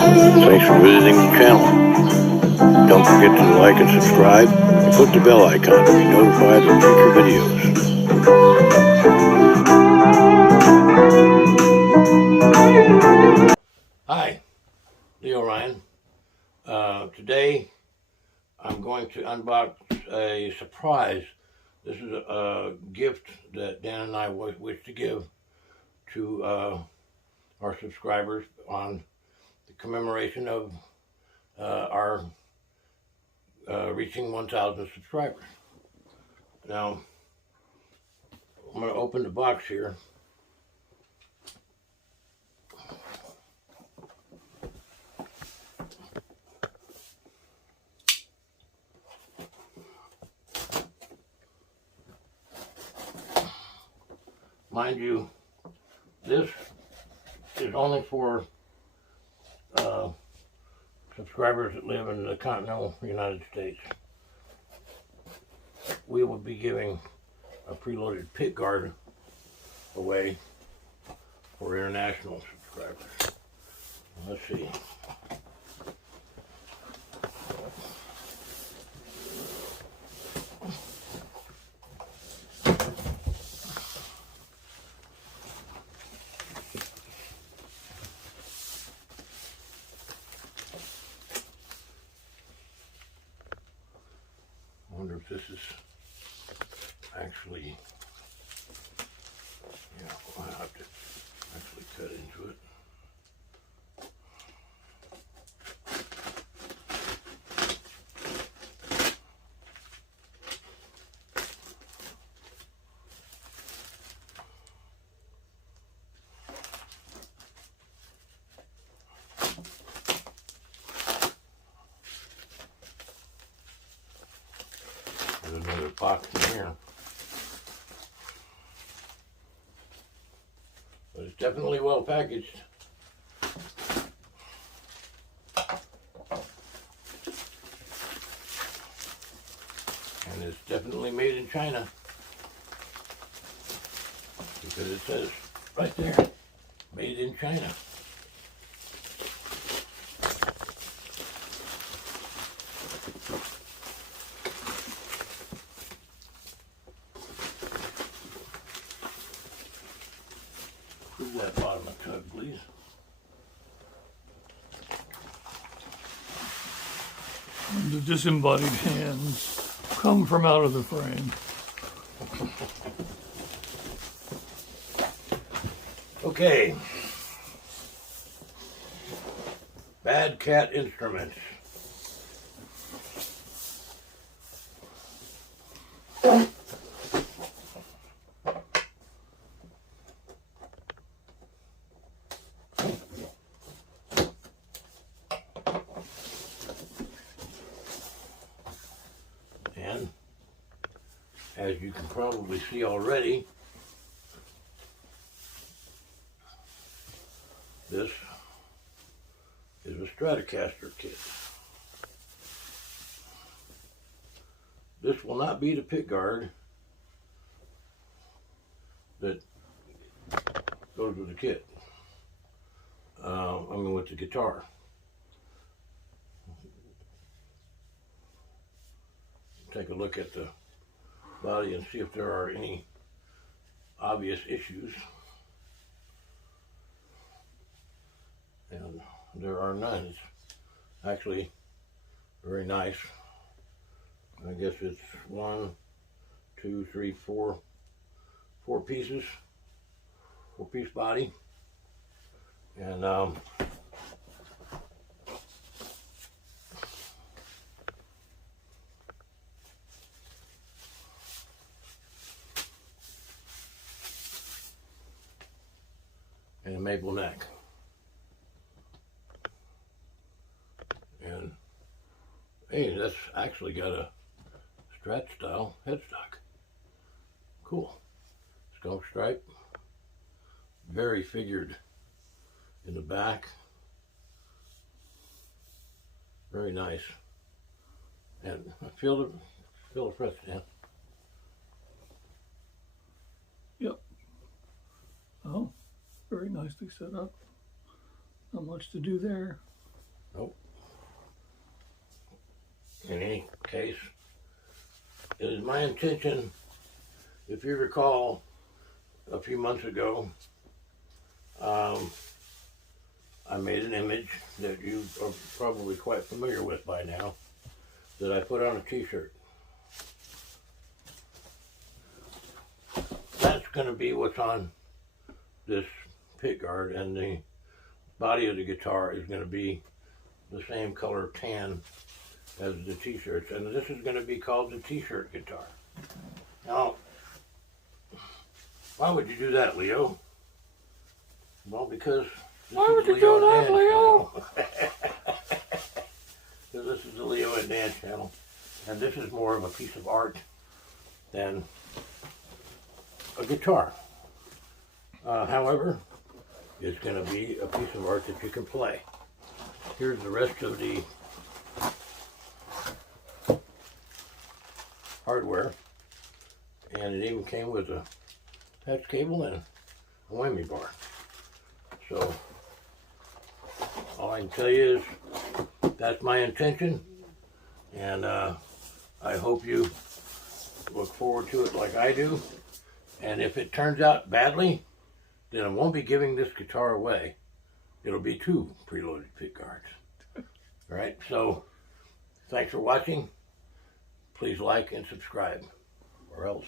Thanks for visiting the channel. Don't forget to like and subscribe and click the bell icon to be notified of future videos. Hi, Leo Ryan. Today I'm going to unbox a surprise. This is a gift that Dan and I wish to give to our subscribers on the commemoration of our reaching 1,000 subscribers. Now, I'm going to open the box here. Mind you, this is only for subscribers that live in the continental United States. We will be giving a preloaded pit guard away for international subscribers. Let's see. I wonder if this is actually, yeah, I'll have to actually cut into it. There's another box in here. But it's definitely well packaged. And it's definitely made in China. Because it says right there, made in China. Move that bottom of the tub, please. And the disembodied hands come from out of the frame. Okay. Bad Cat Instruments. And as you can probably see already, this is a Stratocaster kit. This will not be the pit guard that goes with the kit. I mean with the guitar. Take a look at the body and see if there are any obvious issues. And there are none. It's actually very nice. I guess it's 1, 2, 3, 4 pieces, 4-piece body. And and a maple neck. And hey, that's actually got a Strat style headstock. Cool. Skunk stripe. Very figured in the back. Very nice. And feel the frets, Dan. Yep. Oh, very nicely set up. Not much to do there. Nope. In any case, it is my intention, if you recall, a few months ago, I made an image that you are probably quite familiar with by now that I put on a t-shirt. That's going to be what's on this pickguard, and the body of the guitar is going to be the same color tan as the t-shirts, and this is going to be called the t-shirt guitar. Now, why would you do that, Leo? Well, because Why would you do that, Leo? Because this is the Leo and Dan channel, and this is more of a piece of art than a guitar. However, it's going to be a piece of art that you can play. Here's the rest of the hardware, and it even came with a patch cable and a whammy bar. So all I can tell you is that's my intention, and I hope you look forward to it like I do. And if it turns out badly, then I won't be giving this guitar away. It'll be 2 preloaded pickguards. All right, so thanks for watching. Please like and subscribe, or else